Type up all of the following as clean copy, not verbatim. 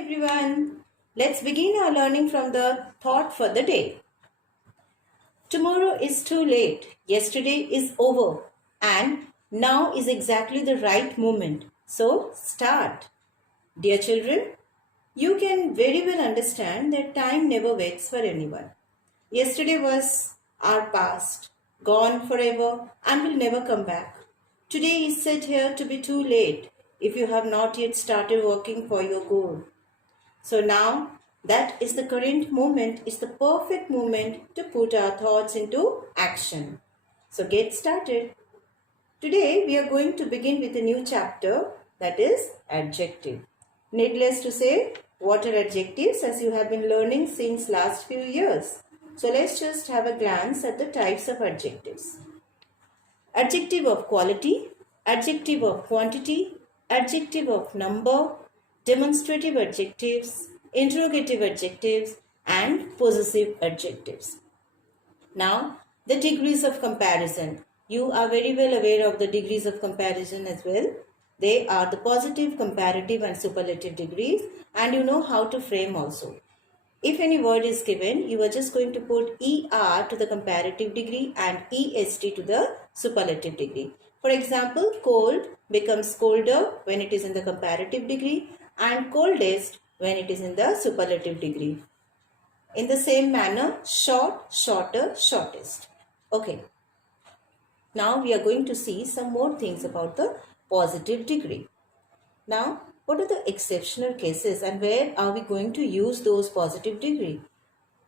everyone. Let's begin our learning from the thought for the day. Tomorrow is too late. Yesterday is over. And now is exactly the right moment. So start. Dear children, you can very well understand that time never waits for anyone. Yesterday was our past, gone forever and will never come back. Today is said here to be too late if you have not yet started working for your goal. So now that is the current moment, is the perfect moment to put our thoughts into action. So get started. Today we are going to begin with a new chapter, that is adjective. Needless to say, what are adjectives, as you have been learning since last few years. So let's just have a glance at the types of adjectives. Adjective of quality, adjective of quantity, adjective of number, demonstrative adjectives, interrogative adjectives, and possessive adjectives. Now, the degrees of comparison. You are very well aware of the degrees of comparison as well. They are the positive, comparative, and superlative degrees, and you know how to frame also. If any word is given, you are just going to put ER to the comparative degree and EST to the superlative degree. For example, cold becomes colder when it is in the comparative degree and coldest when it is in the superlative degree. In the same manner, short, shorter, shortest. Okay. Now we are going to see some more things about the positive degree. Now, what are the exceptional cases and where are we going to use those positive degree?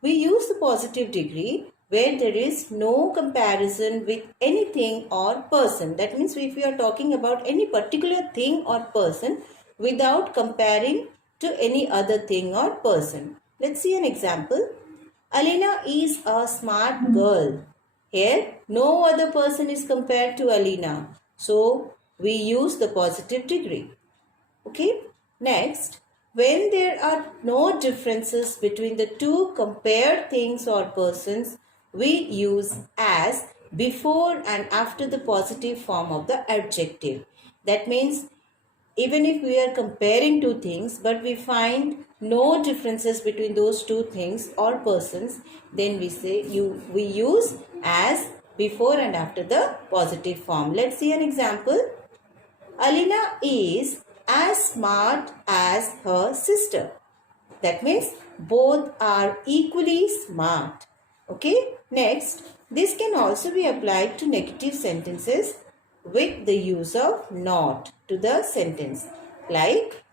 We use the positive degree where there is no comparison with anything or person. That means if we are talking about any particular thing or person without comparing to any other thing or person. Let's see an example. Alina is a smart girl. Here, no other person is compared to Alina. So, we use the positive degree. Okay. Next, when there are no differences between the two compared things or persons, we use as before and after the positive form of the adjective. That means even if we are comparing two things but we find no differences between those two things or persons, then we use as before and after the positive form. Let's see an example. Alina is as smart as her sister. That means both are equally smart. Okay. Next, this can also be applied to negative sentences with the use of not to the sentence. Like,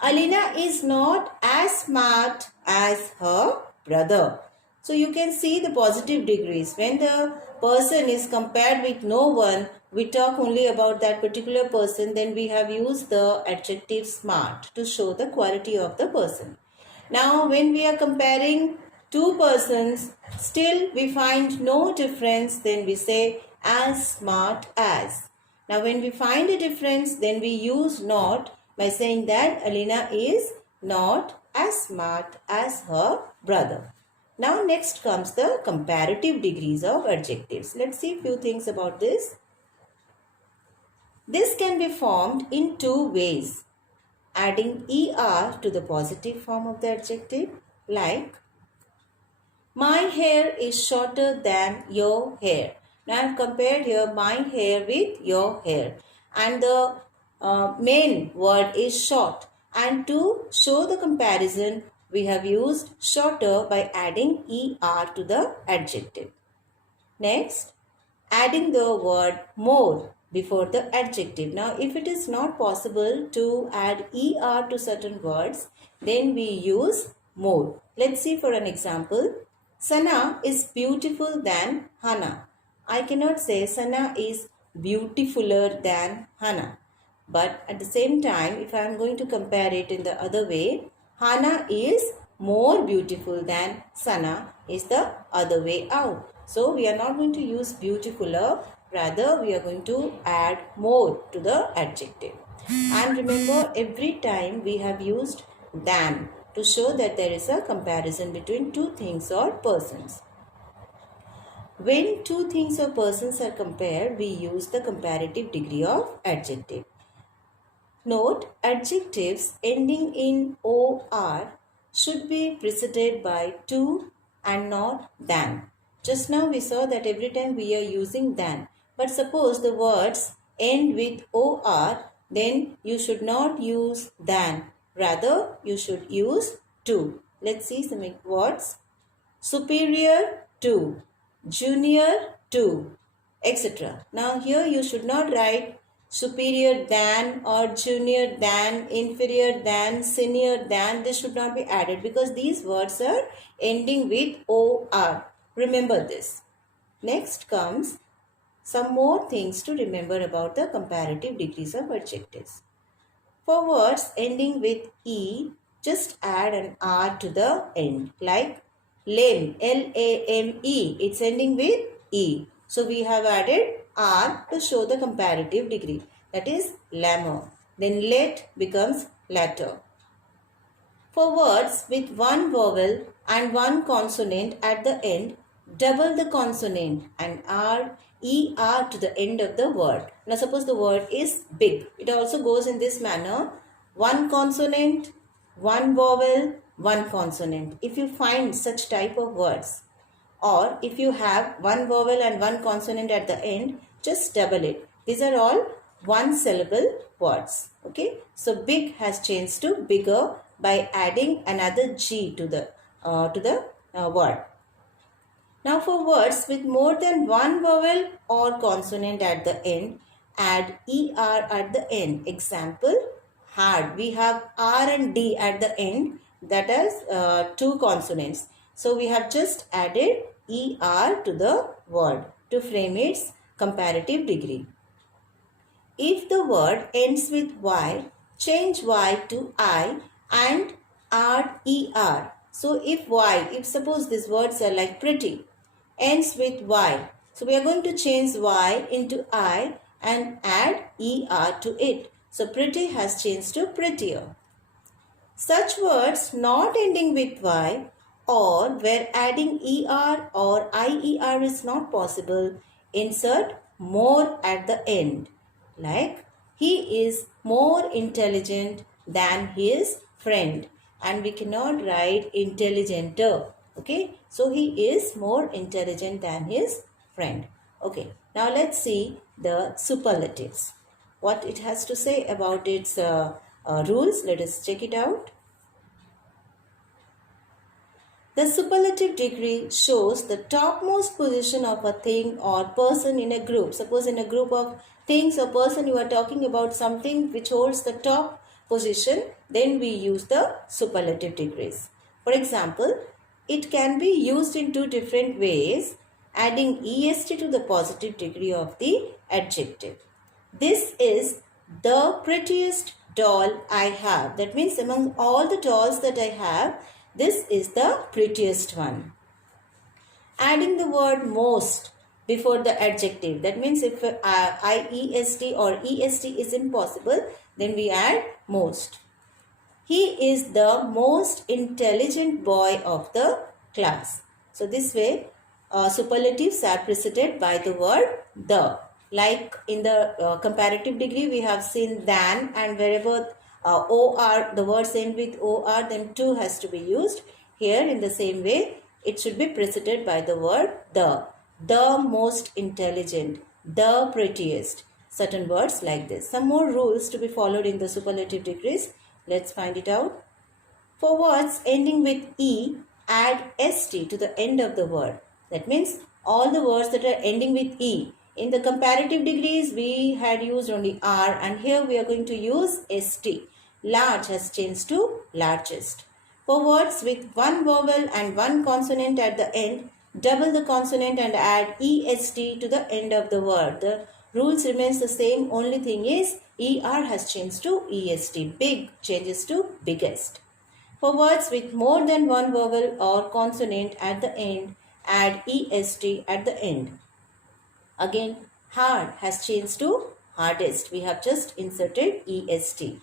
Alina is not as smart as her brother. So you can see the positive degrees. When the person is compared with no one, we talk only about that particular person, then we have used the adjective smart to show the quality of the person. Now, when we are comparing two persons, still we find no difference, then we say as smart as. Now, when we find a difference, then we use not by saying that Alina is not as smart as her brother. Now, next comes the comparative degrees of adjectives. Let's see a few things about this. This can be formed in two ways. Adding ER to the positive form of the adjective, like, my hair is shorter than your hair. Now, I have compared here my hair with your hair. And the main word is short. And to show the comparison, we have used shorter by adding ER to the adjective. Next, adding the word more before the adjective. Now, if it is not possible to add ER to certain words, then we use more. Let's see for an example. Sana is beautiful than Hana. I cannot say Sana is beautifuler than Hana. But at the same time, if I am going to compare it in the other way, Hana is more beautiful than Sana is the other way out. So, we are not going to use beautifuler, rather we are going to add more to the adjective. And remember, every time we have used than to show that there is a comparison between two things or persons. When two things or persons are compared, we use the comparative degree of adjective. Note, adjectives ending in or should be preceded by to and not than. Just now we saw that every time we are using than. But suppose the words end with or, then you should not use than. Rather, you should use to. Let's see some words. Superior to, junior to, etc. Now here you should not write superior than or junior than, inferior than, senior than. This should not be added because these words are ending with or. Remember this. Next comes some more things to remember about the comparative degrees of adjectives. For words ending with e, just add an r to the end, like lame, L-A-M-E, it's ending with e. So we have added r to show the comparative degree, that is lamer. Then let becomes latter. For words with one vowel and one consonant at the end, double the consonant and er to the end of the word. Now suppose the word is big. It also goes in this manner. One consonant, one vowel, one consonant. If you find such type of words, or if you have one vowel and one consonant at the end, just double it. These are all one syllable words. Okay. So big has changed to bigger by adding another G to the word. Now for words with more than one vowel or consonant at the end, add er at the end. Example, hard. We have R and D at the end, that is two consonants. So we have just added er to the word to frame its comparative degree. If the word ends with y, change y to I and add er. So if suppose these words are like pretty, ends with y. So we are going to change y into I and add er to it. So pretty has changed to prettier. Such words not ending with y or where adding er or ier is not possible, insert more at the end. Like, he is more intelligent than his friend. And we cannot write intelligenter. Okay. So he is more intelligent than his friend. Okay. Now let's see the superlatives. What it has to say about its rules. Let us check it out. The superlative degree shows the topmost position of a thing or person in a group. Suppose in a group of things or person you are talking about something which holds the top position, then we use the superlative degrees. For example, it can be used in two different ways, adding est to the positive degree of the adjective. This is the prettiest doll I have. That means among all the dolls that I have, this is the prettiest one. Adding the word most before the adjective. That means if iest or est is impossible, then we add most. He is the most intelligent boy of the class. So this way, superlatives are preceded by the word the. Like in the comparative degree, we have seen than, and wherever or, the words end with or, then to has to be used. Here in the same way, it should be preceded by the word the most intelligent, the prettiest. Certain words like this. Some more rules to be followed in the superlative degrees. Let's find it out. For words ending with e, add st to the end of the word. That means all the words that are ending with e. In the comparative degrees, we had used only R, and here we are going to use ST. Large has changed to largest. For words with one vowel and one consonant at the end, double the consonant and add EST to the end of the word. The rules remains the same, only thing is ER has changed to EST. Big changes to biggest. For words with more than one vowel or consonant at the end, add EST at the end. Again, hard has changed to hardest. We have just inserted EST.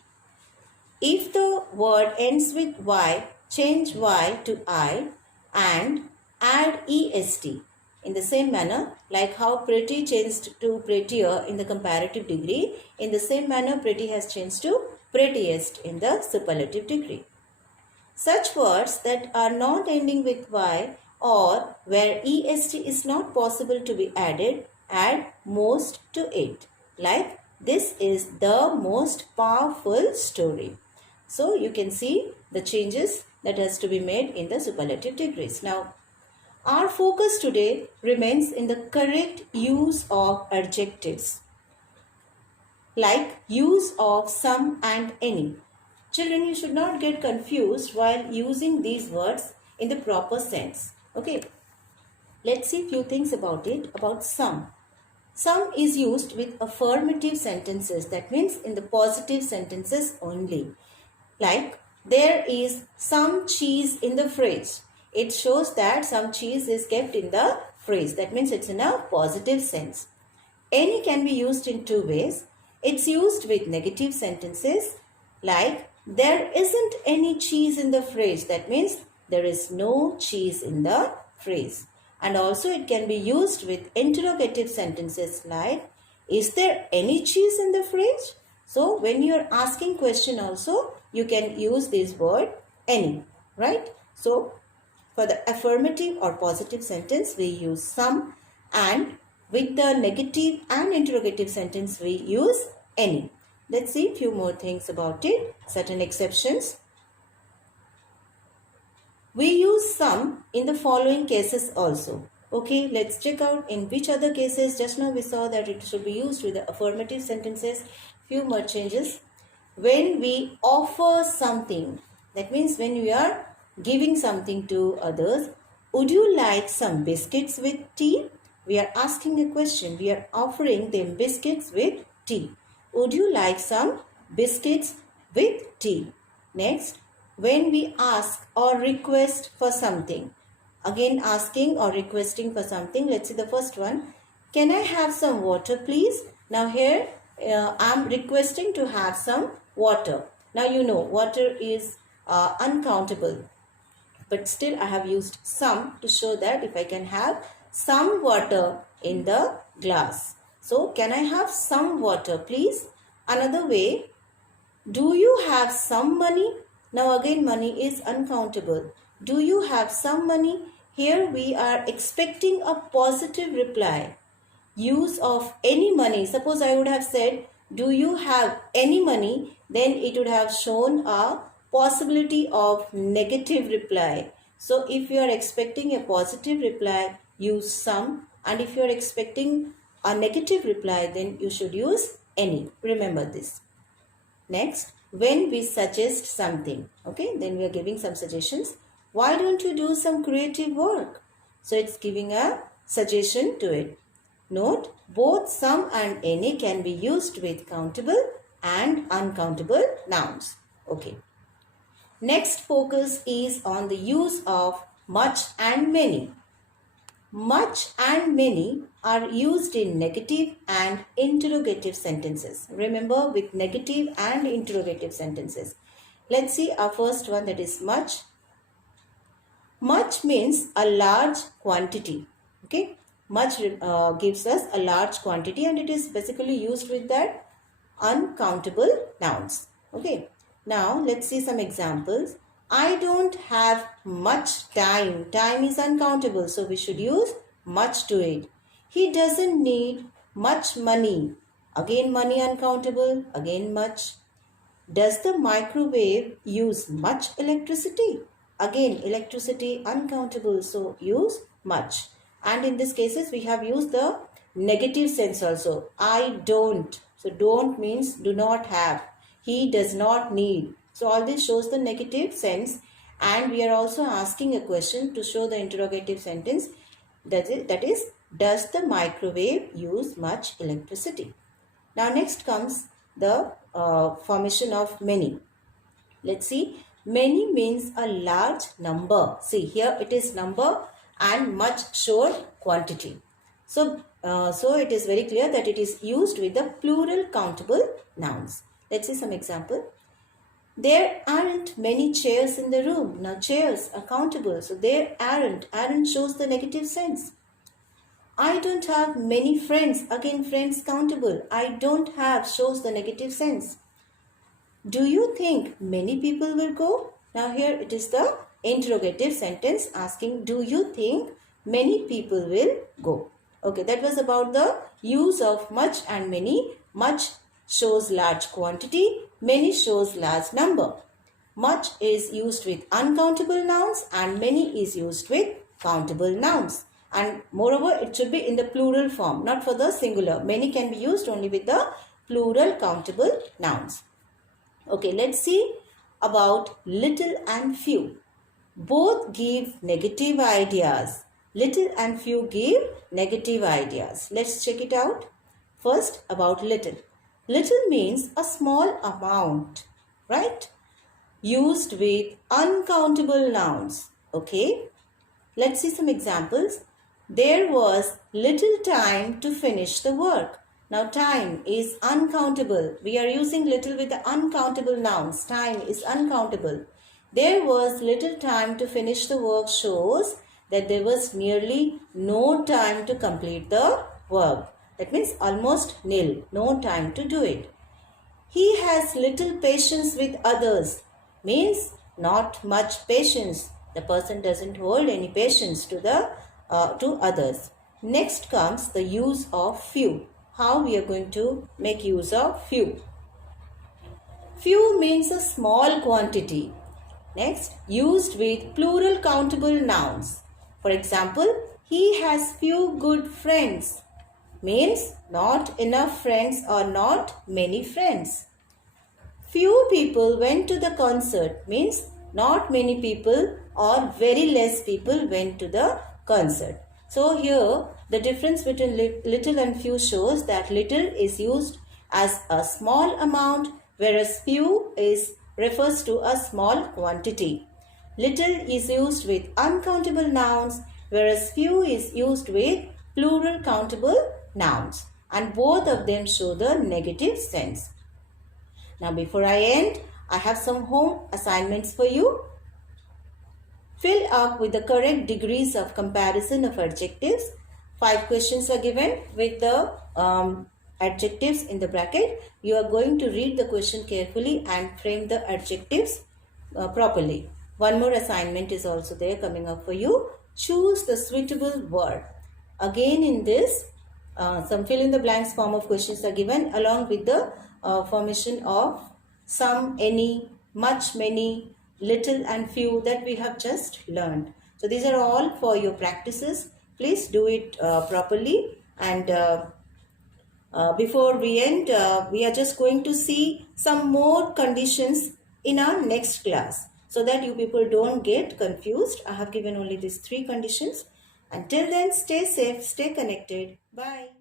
If the word ends with Y, change Y to I and add EST. In the same manner, like how pretty changed to prettier in the comparative degree, in the same manner pretty has changed to prettiest in the superlative degree. Such words that are not ending with y or where est is not possible to be added, add most to it. Like, this is the most powerful story. So you can see the changes that has to be made in the superlative degrees. Now, our focus today remains in the correct use of adjectives, like use of some and any. Children, you should not get confused while using these words in the proper sense. Okay, let's see a few things about it, about some. Some is used with affirmative sentences, that means in the positive sentences only. Like, there is some cheese in the fridge. It shows that some cheese is kept in the fridge. That means it's in a positive sense. Any can be used in two ways. It's used with negative sentences like, there isn't any cheese in the fridge. That means there is no cheese in the fridge. And also it can be used with interrogative sentences like, is there any cheese in the fridge? So when you are asking question also, you can use this word any, right? So for the affirmative or positive sentence, we use some, and with the negative and interrogative sentence, we use any. Let's see a few more things about it, certain exceptions. We use some in the following cases also. Okay, let's check out in which other cases. Just now we saw that it should be used with the affirmative sentences. Few more changes. When we offer something, that means when we are giving something to others. Would you like some biscuits with tea? We are asking a question. We are offering them biscuits with tea. Would you like some biscuits with tea? Next, when we ask or request for something. Again, asking or requesting for something. Let's see the first one. Can I have some water, please? Now here, I am requesting to have some water. Now you know, water is uncountable. But still I have used some to show that if I can have some water in the glass. So, can I have some water, please? Another way, do you have some money? Now again, money is uncountable. Do you have some money? Here we are expecting a positive reply. Use of any money. Suppose I would have said, do you have any money? Then it would have shown a possibility of negative reply. So if you are expecting a positive reply, use some, and if you are expecting a negative reply, then you should use any. Remember this. Next, when we suggest something, okay, then we are giving some suggestions. Why don't you do some creative work? So it's giving a suggestion to it. Note, both some and any can be used with countable and uncountable nouns. Okay. Next focus is on the use of much and many. Much and many are used in negative and interrogative sentences. Remember, with negative and interrogative sentences. Let's see our first one, that is much. Much means a large quantity. Okay. Much gives us a large quantity, and it is basically used with that uncountable nouns. Okay. Now, let's see some examples. I don't have much time. Time is uncountable, so we should use much to it. He doesn't need much money. Again, money uncountable. Again, much. Does the microwave use much electricity? Again, electricity uncountable, so use much. And in these cases, we have used the negative sense also. I don't. So, don't means do not have. He does not need. So all this shows the negative sense, and we are also asking a question to show the interrogative sentence. That is, does the microwave use much electricity? Now next comes the formation of many. Let's see. Many means a large number. See, here it is number and much showed quantity. So it is very clear that it is used with the plural countable nouns. Let's see some example. There aren't many chairs in the room. Now chairs are countable. So there aren't. Aren't shows the negative sense. I don't have many friends. Again, friends countable. I don't have shows the negative sense. Do you think many people will go? Now here it is the interrogative sentence asking, do you think many people will go? Okay, that was about the use of much and many. Much shows large quantity, many shows large number. Much is used with uncountable nouns and many is used with countable nouns. And moreover, it should be in the plural form, not for the singular. Many can be used only with the plural countable nouns. Okay, let's see about little and few. Both give negative ideas. Little and few give negative ideas. Let's check it out. First, about little. Little means a small amount, right? Used with uncountable nouns. Okay, let's see some examples. There was little time to finish the work. Now time is uncountable. We are using little with the uncountable nouns. Time is uncountable. There was little time to finish the work shows that there was nearly no time to complete the work. That means almost nil. No time to do it. He has little patience with others. Means not much patience. The person doesn't hold any patience to others. Next comes the use of few. How we are going to make use of few. Few means a small quantity. Next, used with plural countable nouns. For example, he has few good friends. Means not enough friends or not many friends. Few people went to the concert. Means not many people or very less people went to the concert. So here the difference between little and few shows that little is used as a small amount, whereas few refers to a small quantity. Little is used with uncountable nouns, whereas few is used with plural countable nouns, and both of them show the negative sense. Now before I end, I have some home assignments for you. Fill up with the correct degrees of comparison of adjectives. 5 questions are given with the adjectives in the bracket. You are going to read the question carefully and frame the adjectives properly. One more assignment is also there coming up for you. Choose the suitable word. Again in this, some fill in the blanks form of questions are given along with the formation of some, any, much, many, little and few that we have just learned. So these are all for your practices. Please do it properly, and before we end, we are just going to see some more conditions in our next class so that you people don't get confused. I have given only these 3 conditions. Until then, stay safe, stay connected. Bye.